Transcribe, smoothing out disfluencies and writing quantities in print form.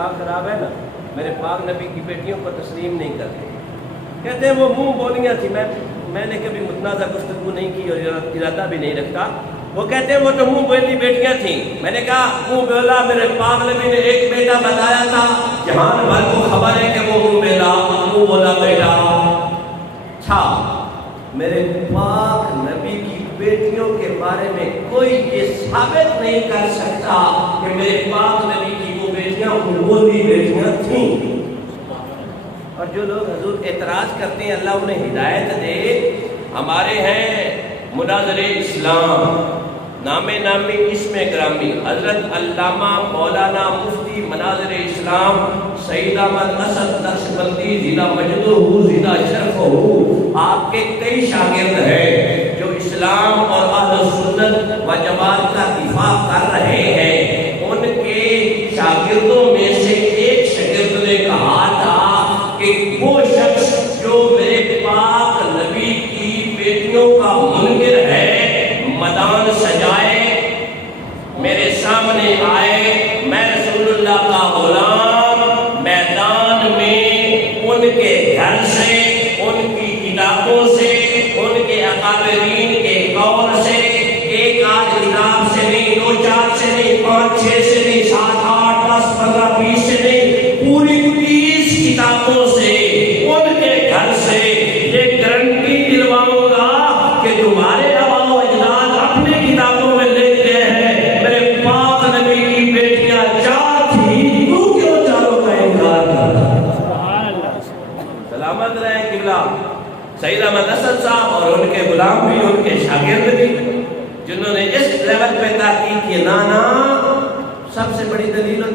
دماغ خراب ہے نا، میرے پاک نبی کی بیٹیوں کو تسلیم نہیں کرتے۔ کہتے ہیں وہ منہ بولیاں تھی، میں نے کبھی متنازع گفتگو نہیں کی اور ارادہ بھی نہیں رکھتا۔ وہ کہتے ہیں وہ تو منہ بولی بیٹیاں تھیں۔ میں نے کہا منہ بولا میرے پاک نبی نے ایک بیٹا بتایا تھا، جہان بھر کو خبر ہے کہ وہ منہ بولا بیٹا تھا۔ میرے پاک نبی کی بیٹیوں کے بارے میں کوئی یہ ثابت نہیں کر سکتا کہ میرے پاک نبی کی وہ بیٹیاں بولی بیٹیاں تھیں۔ اور جو لوگ حضور اعتراض کرتے ہیں اللہ انہیں ہدایت دے، ہمارے ہیں مناظر اسلام، نامی اسم گرامی حضرت علامہ مولانا مفتی مناظر اسلام سید احمد اسد نقشبندی ضلع مجدہ ضلع شرف آپ کے کئی شاگرد ہیں جو اسلام اور اہل سنت و جماعت کا دفاع کر رہے ہیں۔ ان کے شاگردوں میں سے ایک شاگرد نے کہا تھا کہ وہ شخص جو میرے پاک نبی کی بیٹیوں کا منکر ہے، میدان سجائے، میرے سامنے آئے، میں رسول اللہ کا غلام میدان میں ان کے گھر سے، ان کی کتابوں سے، ان کے اکابرین کے قول سے، ایک آدھ کتاب سے نہیں، دو چار سے نہیں، 5 6 سے نہیں، 7 8 10 15 20 سے نہیں، پوری 30 کتابوں سے، ان کے گھر سے یہ گارنٹی دلواؤں گا کہ تمہارے آباء و اجداد اپنے کتابوں میں لکھتے ہیں میرے پاک نبی کی بیٹیاں 4 تھیں، تو کیوں چاروں کا انکار کرتا؟ سلامت رہے قبلہ سید احمد اسد صاحب اور ان کے غلام بھی، ان کے شاگرد بھی، جنہوں نے اس لیول پہ تحقیق کی۔ نانا سب سے بڑی دلیل